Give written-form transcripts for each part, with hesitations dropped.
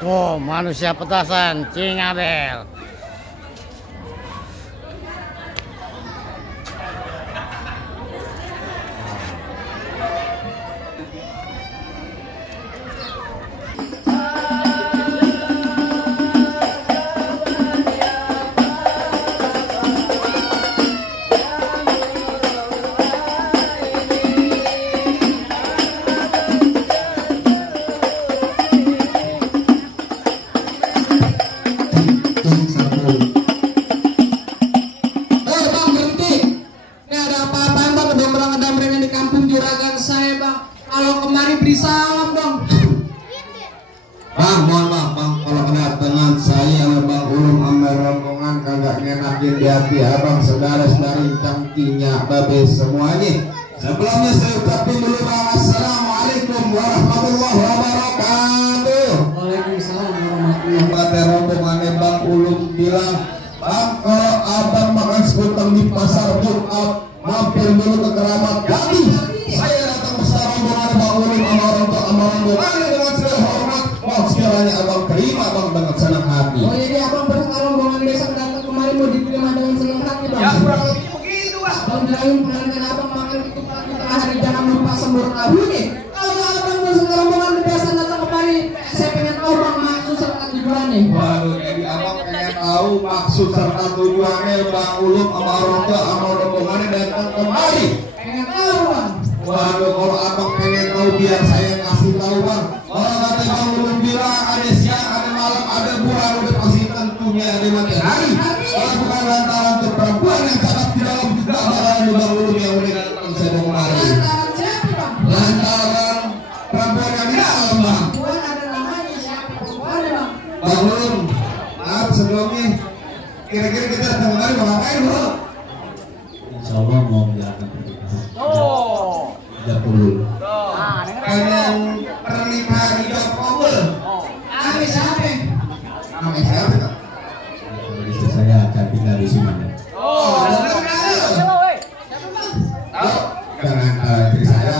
Tuh, manusia petasan, Cing Abel. Semuanya sebelumnya saya ucapkan dulu bang, assalamualaikum warahmatullahi wabarakatuh. Waalaikumsalam warahmatullahi wabarakatuh. Rombongannya Bang Ulum bilang, bang kalau abang makan sekutang di pasar Jumat mampir dulu ke Keramat Gati. Saya datang bersama rombongan Bang Ulum sama orang tua sama rombongannya dengan segala hormat. Mohon sekiranya abang terima abang dengan senang hati. Oh jadi abang bersama rombongan besok datang kemarin mau diterima dengan senang hati bang? Ya kurang lebih begitu bang. Bang Jahim dengan abang makan itu tengah hari jangan lupa sembur tahu nih. Kalau abang bersama rombongan biasa datang kemari, saya pengen tahu bang maksud serta tujuannya. Waduh, jadi abang pengen tahu maksud serta tujuannya Bang Ulum sama orang tua sama rombongannya datang kemari. Pengen tahu bang. Waduh, kalau abang pengen tahu biar saya kasih tahu bang. Kalau kata Bang Ulum bilang ada siang, ada malam, ada bulan, udah pasti tentunya ada matahari. Kalau bukan lantaran untuk perempuan yang cakap di dalam juga bakalan Bang Ulum yang udah datang saya kemari. Lantaran siapa bang? Lantaran perempuan yang di dalam bang. Bukan ada namanya siapa? Bukan bang. Bang Ulum, maaf sebelumnya. Kira-kira kita datang kemari mau ngapain bro? Insya Allah mau menjalankan pernikahan. Oh. Dahulu. Pengen pernikahan hidup kabul. Nama siapa? Nama siapa? Kak? Istri saya cantik dari sini. Oh, benar nggak? Tahu? Dengan istri saya.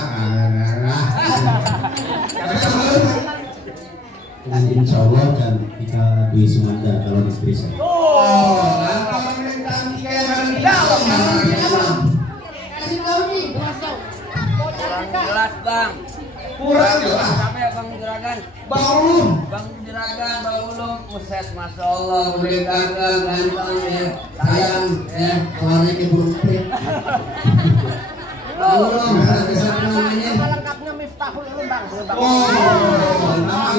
Insya Allah cantika di Sumanda kalau istri saya. Oh, lantaran cantik kayak dari dalam. Kasih tahu nih. Jelas bang, Kurang jelas. sampai bang Juragan, Bang Ulum. bang Juragan, bang Ulum, Muset, masya Allah, udah ganteng, ganteng ya, sayang ya, warnanya kayak burung prit. Bang Ulum, ada siapa namanya? Lengkapnya Miftahul Ulum bang. Oh, nama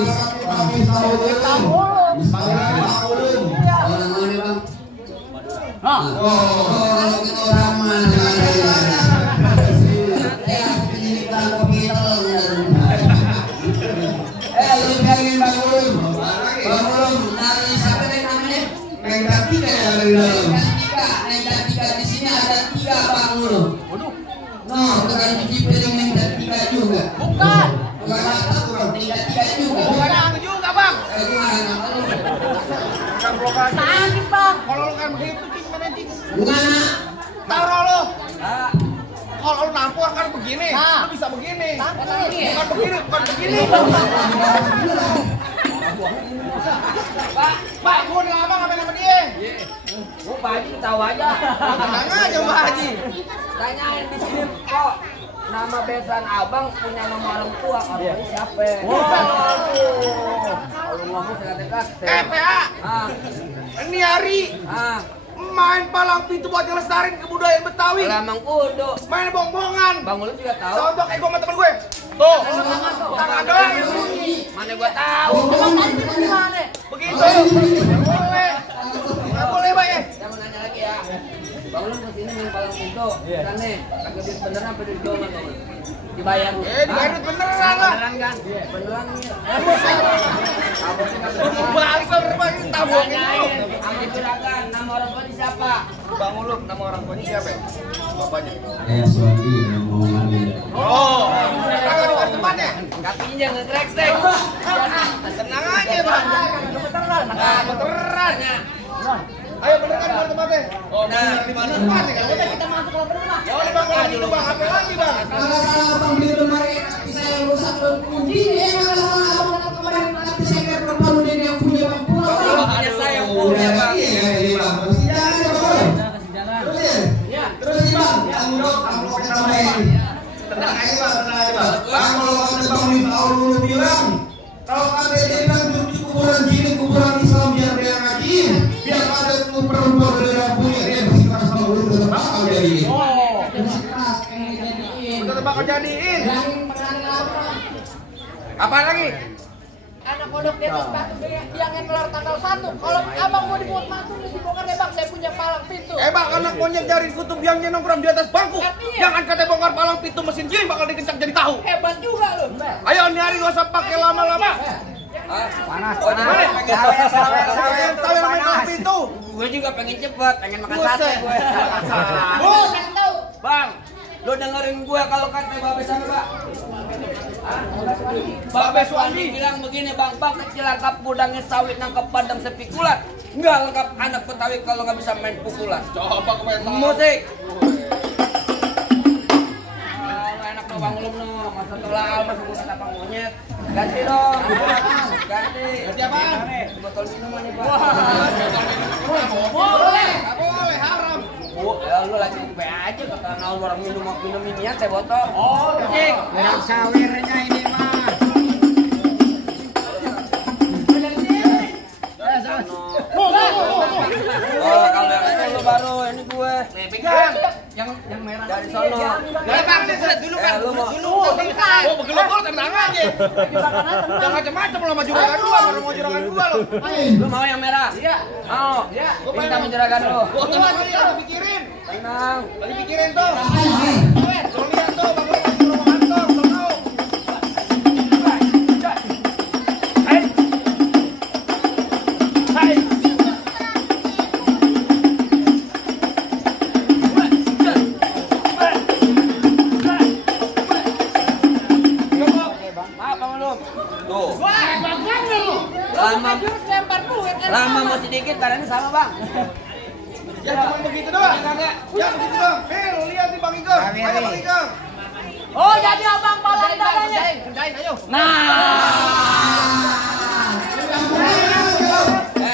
Miftahul Ulum. Bang Ulum. Orang mana bang? Hah? Oh, kalau kita orang mana? Ya, penyelidikan kopi telur. Lu bilangin bang Ulum, bang Ulum, nari siapa nih namanya? Neng cantik kayak dari dalam. Neng Cantika di sini ada 3 bang Ulum. No, tukang cuci piring Neng Cantika juga. Bukan. Tukang masak Neng Cantika juga. Bukan aku juga bang. Gimana? Sakit bang. Kalau lu kan begitu Cing, mana Cing? Gimana? Taruh lu. Ah, Kalau lu nampur kan begini, lu bisa begini. Bukan begini, bukan begini. Pak, gua udah lama ngapain sama dia? gua Pak Haji tahu aja. Tenang aja Pak Haji. Tanyain di sini kok nama besan abang punya nama orang tua, abang siapa? Kalau ngomong sekate-kate. PA, Ah, ini hari ah, main palang pintu buat ngelestariin kebudayaan Betawi. Lamang kudu. Main bong-bongan. Bang Ulum juga tahu. Contoh kayak gua sama temen gue. Tuh, tangan doang yang bunyi. Mana gua tahu. Begitu. Boleh. Nggak boleh, Pak ya. Saya mau nanya lagi ya. Bang Ulum kesini main palang pintu. Kan nih, kagak duit beneran apa duit doang Bang Ulum? Dibayar. Dibayar beneran lah. Beneran kan? Beneran nih. Balik lah berbagi tabungin lu. Sama Juragan, nama orang tua di siapa? Bang Ulum, nama orang tuanya siapa ya? Bapaknya. Saya Suwandi yang mau ngambil. Oh, kagak di tempatnya. Kakinya ngegrek-grek. Tenang aja, Bang. Beneran. Nah, beneran. Ayo beneran di mana tempatnya? Oh, bener di mana tempatnya kan? Kita masuk ke rumah. Ya udah Bang, kalau gitu Bang, apa lagi Bang? Kalau abang beli lemari tapi saya rusak kunci, malah abang datang kemarin tapi saya kira perlu dia bakal jadiin. Yang pengen apa? Apa lagi? Anak kodok di atas batu yang kelar tanggal 1. Kalau abang mau dibuat mantu dibongkar deh bang, saya punya palang pintu. Bang, anak monyet dari kutub yang nongkrong di atas bangku. Artinya? Jangan kata bongkar palang pintu mesin giling bakal dikencang jadi tahu. Hebat juga lu. Ayo nih hari gak usah pakai lama-lama. Panas. Tahu yang namanya palang pintu. Gue juga pengen cepet, pengen makan Buset. sate gue. Jangan tahu. Bang, lo dengerin gue kalau kata Babe sama Pak. Babe Suwandi bilang begini bang, kecil lengkap gudangnya sawit nangkep padang sepikulan, nggak lengkap anak Betawi kalau nggak bisa main pukulan. coba komentar. Musik. Enak dong bang ulum no, masa tolak masa gue kata bang monyet. Ganti dong, ganti. Ganti apaan? Botol minuman nih pak. Boleh, haram. Ya lu lagi gue aja kata naon orang minum inian teh botol. Oh, Cik. Yang sawirnya ini mah. Oh, kalau yang itu lu baru, ini gue. Pegang. Yang merah dari sono. Bang, lihat dulu kan. Lu mau. Oh, begelok tendang aja. Jangan macam-macam lo sama juragan gua, baru mau juragan gua lo. Lu mau yang merah? Iya. Mau. Iya. Minta menjerakan lu. Oh, tenang aja, lagi pikirin. Tenang. Lagi pikirin tuh. Apa ya? Lo lihat tuh, Bang Uli lagi rumah kantor, lo tahu. Tuh. Jurus lempar duit kan. Lama mau sedikit, badannya sama bang. Ya cuma begitu doang. Ya begitu doang. Lo lihat nih Bang Igor. Ayo Bang Igor. Oh jadi abang palang dadanya. Kerjain, ayo.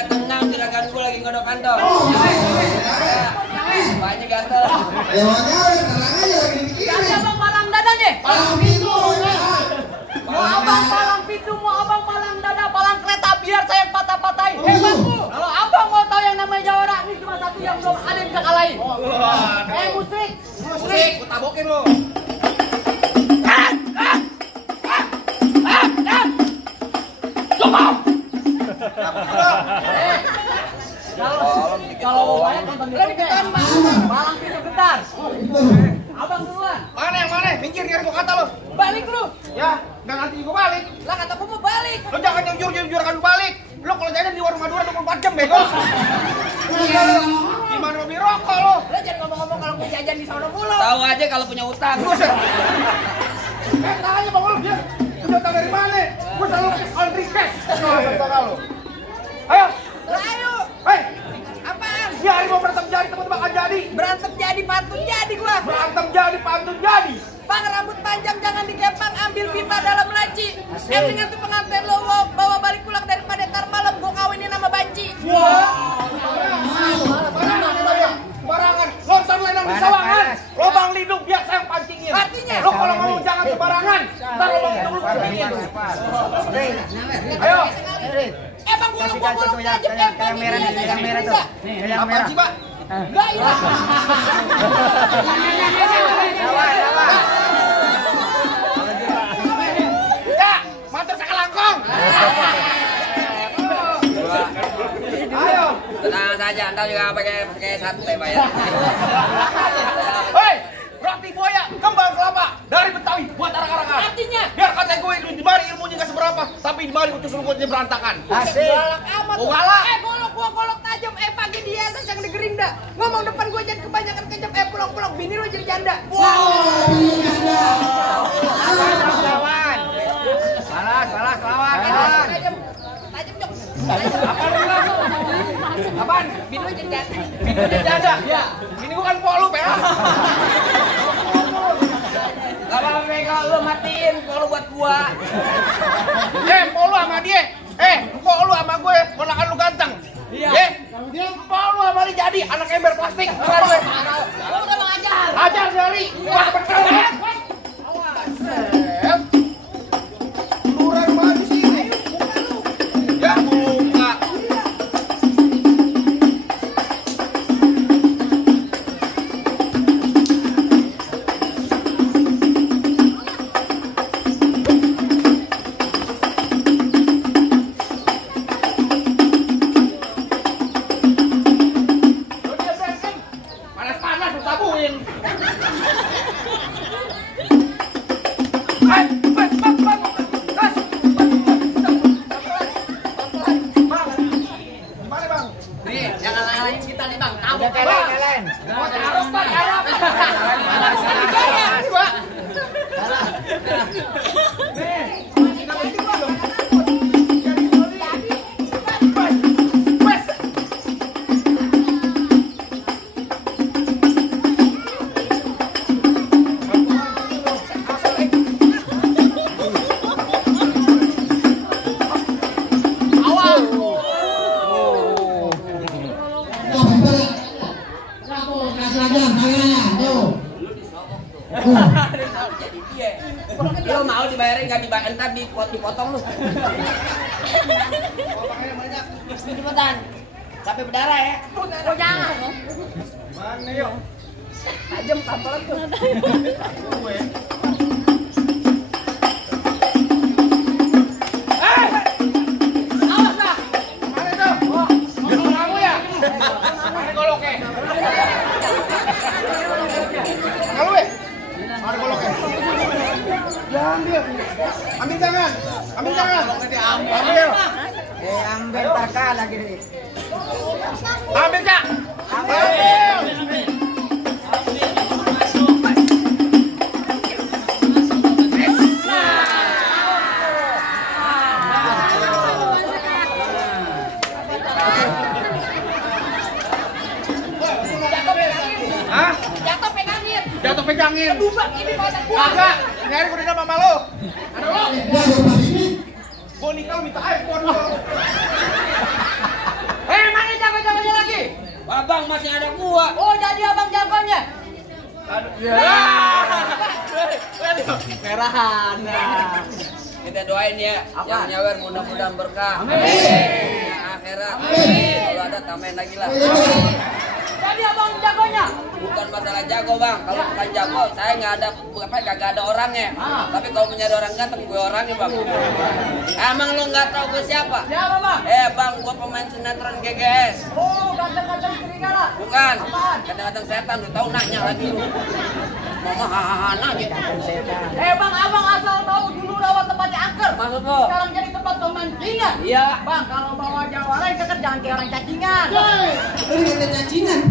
Tenang, juragan gue lagi ngodok kantor. Banyak gatel. Ya makanya tenang aja lagi Jadi dipikirin. abang palang dadanya. Palang pintu. Mau abang palang pintu, mau abang palang dada, palang kereta biar saya patah-patahin. Hebat bu. Kalau abang mau tahu yang namanya Jawara, ini cuma satu yang belum ada yang bisa kalahin. Musik. Musik, gua tabokin lo. Kalau mau banyak nonton di depan, palang pintu getar. Abang duluan. Mana yang mana? Minggir nyari gua kata lo. Balik lu. Ya, nggak ngerti juga balik. Lah kata gua mau balik. Lo jangan jujur kan balik. Lo kalau jajan di warung Madura 24 jam bego. Gimana mau beli rokok lo? Lo jangan ngomong-ngomong kalau gue jajan di sono mulu. Tahu aja kalau punya utang. Buset. Tanya Bang Ulum, dia punya utang dari mana? Gua selalu on cash. Kalau ayo. Lah ayo. Hei, Apaan? dia hari mau berantem jadi teman bakal jadi. Berantem jadi pantun jadi gua. Berantem jadi pantun jadi. Bang rambut panjang jangan dikepang, ambil pita dalam laci. Dengan tuh pengantin lo bawa balik pulang daripada ntar malam gua kawinin sama banci. Sembarangan, lontar lenang di sawangan. Lobang lindung biasa yang pancingin. Artinya? Lo kalau ngomong jangan sembarangan. Ntar lobang lindung lu pancingin. Ayo. Bang gulung tajam yang merah nih, yang merah tuh. Apaan sih, Pak? Enggak hilang. Ya, mantar sakalangkong. Ayo. Tenang saja, ntar juga pakai sate pak ya. Hei, roti buaya, kembang kelapa dari Betawi buat arak-arakan. Artinya? Biar kata gue di mari ilmunya nggak seberapa, tapi di mari utus rumputnya berantakan. Galak amat. Oh, galak. Golok tajam. Pagi dia yang di Gerinda. Ngomong depan gue jadi kebanyakan kejam. Pulang-pulang bini lu jadi janda. Lawan. Balas, lawan. Tajam jok. Apaan? Bini lu jadi janda. Bini jadi janda. Iya. Bini gue kan polu, Pak. Gak apa-apa kalau lu matiin kalau buat gua. Polu sama dia. Polu sama gue, ponakan lu ganteng. Iya. Polu sama dia jadi anak ember plastik. Enggak gue. Lu udah mau ajar. Ajar dari. Wah, betul. Luran maju sih. Ya buka. tabuin. Nih, jangan lain kita nih bang. Kamu Kelain. Arok bang, arok. Lo mau dibayarin nggak dibayar ntar dipotong lu. Cepetan. Sampai berdarah ya. Oh jangan. Mana yuk? Tajam kampelan tuh. Awas lah. Mana itu? Oh, kamu ya? Mana goloknya? Kalau mana goloknya? Jangan dia. Ambil jangan. Ambil jangan. Ambil. Ambil tarka lagi. Ambil Cak. Ambil. Hah? Jatuh pegangin. Jatuh pegangin. Kedubak ini pada gua. Kagak. Nyari kudu sama mama lo. Ada lo. Bonita lu minta iPhone lo. Mana jago-jagonya lagi? Abang masih ada gua. Oh jadi abang jagonya. Merahan. Kita doain ya, yang nyawer mudah-mudahan berkah. Amin. Akhirat. Kalau ada tambahin lagi lah. Jadi abang jagonya. Bukan masalah jago bang, kalau bukan jago saya kagak ada orangnya. Tapi kalau mencari orang ganteng gue orangnya bang. Emang lo nggak tahu gue siapa? Siapa bang? Bang, gue pemain sinetron GGS. Oh ganteng-ganteng serigala. Bukan. Apaan? Kadang-kadang setan lu tahu nanya lagi lu. Mama hahaha aja. Bang, abang asal tahu dulu rawat tempatnya angker. Maksud lo? Sekarang jadi tempat pemancingan. Iya. Bang, kalau bawa jawara kan jangan kayak orang cacingan. Ini ada cacingan.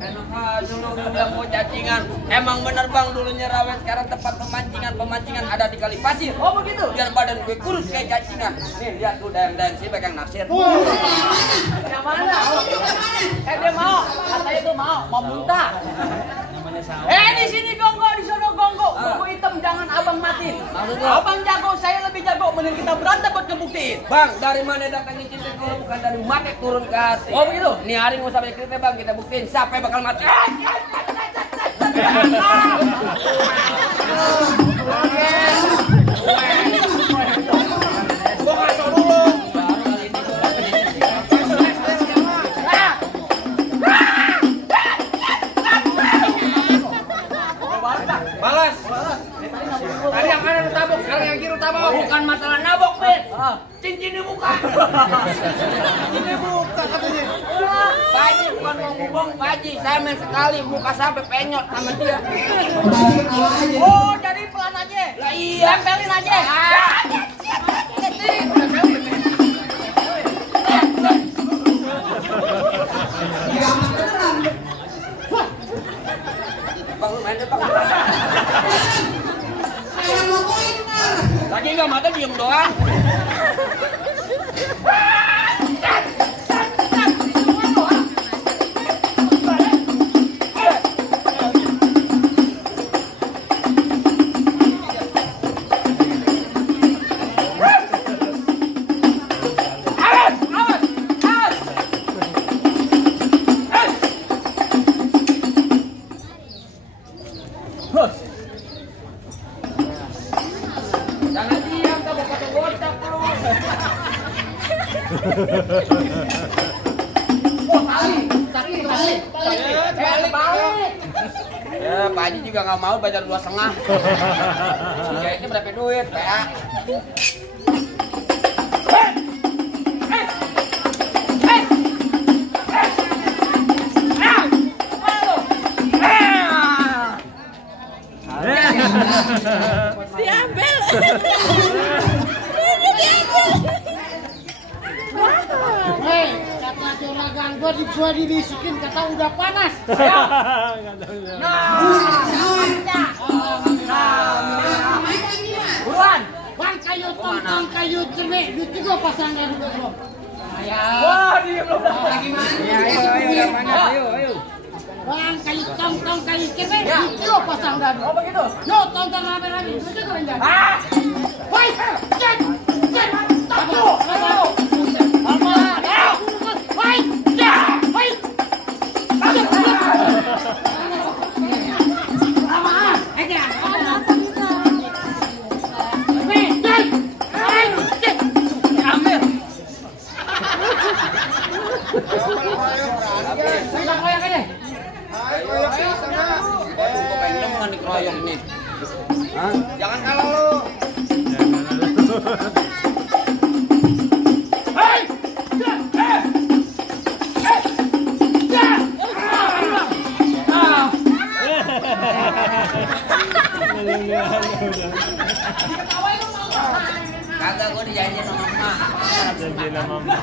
Enak aja lu bilang mau cacingan. Emang bener bang dulunya rawat, sekarang tempat pemancingan ada di kali pasir. Oh begitu? Biar badan gue kurus kayak cacingan. Nih lihat tuh dayang-dayang sih pegang naksir. Yang mana? Dia mau. Katanya tuh mau muntah. Di sini gongo, di sana gongo. Gongo hitam jangan abang mati. Maksud lo? Abang jago, saya lebih jago. Mending kita berantem buat ngebuktiin. Bang, dari mana datangnya cinta kalau bukan dari mati turun ke hati. Oh begitu? Nih hari mau sampai cerita bang, kita buktiin siapa yang bakal mati. Gua ngasih dulu. Balas. Tadi yang kanan lu tabok, sekarang yang kiri lu tabok. Bukan masalah nabok, Ben. Cincin di muka. Ini buka katanya. Baji bukan mau ngubung, Baji. Saya main sekali, muka sampai penyot sama dia. Bagi ketawa aja. Oh jadi pelan aja. Lah iya. Tempelin aja. Gampang beneran. Bang, lu main deh, Bang. Kayak mau koin bener. Lagi nggak mata diem doang. Jangan diam, kamu kocok-kocok lu. Balik. Ya, Pak Haji juga nggak mau bayar 2,5. Kayaknya berapa duit, PA? Diambil. Hei, kata juragan gua dibisikin kata udah panas. Buruan, bang kayu tong kayu cermek, itu gua pasang dari dulu. Wah, dia belum dapat gimana? Ayo. Bang kayu tong kayu cermek, itu gua pasang dari. Oh begitu. Yo, tonton rame-rame, itu gua enggak. Woi, cek. Tahu. Jangan kalah lu. Kagak, gue dijanjiin sama emak.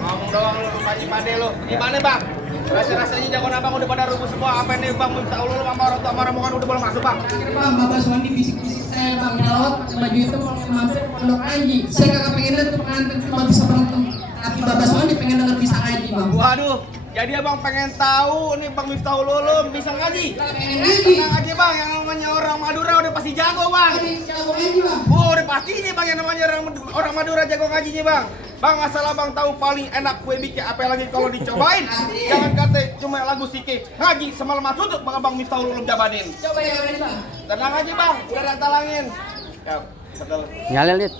Ngomong doang lu, pade lu. Gimana bang? Rasa-rasanya jagoan abang udah pada rubuh semua. Apa ini bang? Minta ulu sama orang tua rombongan udah boleh masuk bang. Bang, Bapak Suwandi bisik-bisik saya bang nyalot pakai baju itu mau mampir ke pondok ngaji. Saya kagak pengen lihat tuh pengantin cuma bisa berantem. Tapi Bapak Suwandi pengen denger bisa ngaji bang. Waduh, jadi abang pengen tahu nih Bang Miftahul Ulum bisa ngaji. Pengen ngaji. Tenang aja bang, yang namanya orang Madura udah pasti jago bang. Jago ngaji bang. Oh, udah pastinya bang yang namanya orang Madura jago ngajinya bang. Bang, asal abang tahu paling enak kue bikin apa lagi kalau dicobain. Jangan kata cuma lagu sike ngaji semalam tutup bang Abang Miftahul Ulum jabanin. Coba ya bang. Tenang aja bang, udah ada talangin. Ya, betul. Nyalil, Dit.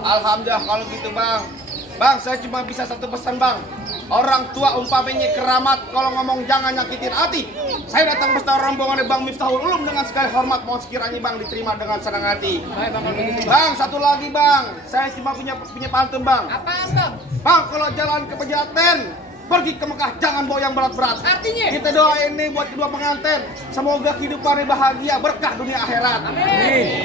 Alhamdulillah kalau gitu bang. Bang, saya cuma bisa satu pesan bang. Orang tua umpamanya keramat, kalau ngomong jangan nyakitin hati. Saya datang bersama rombongan Bang Miftahul Ulum dengan segala hormat, mohon sekiranya bang diterima dengan senang hati. Bang, satu lagi bang, saya cuma punya pantun bang. Apaan bang? Bang, kalau jalan ke Pejaten, pergi ke Mekah jangan bawa yang berat-berat. Artinya? Kita doain nih buat kedua pengantin, semoga kehidupannya bahagia, berkah dunia akhirat. Amin.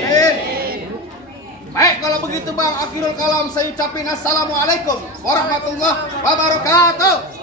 Baik, kalau begitu bang, akhirul kalam saya ucapin assalamualaikum warahmatullahi wabarakatuh.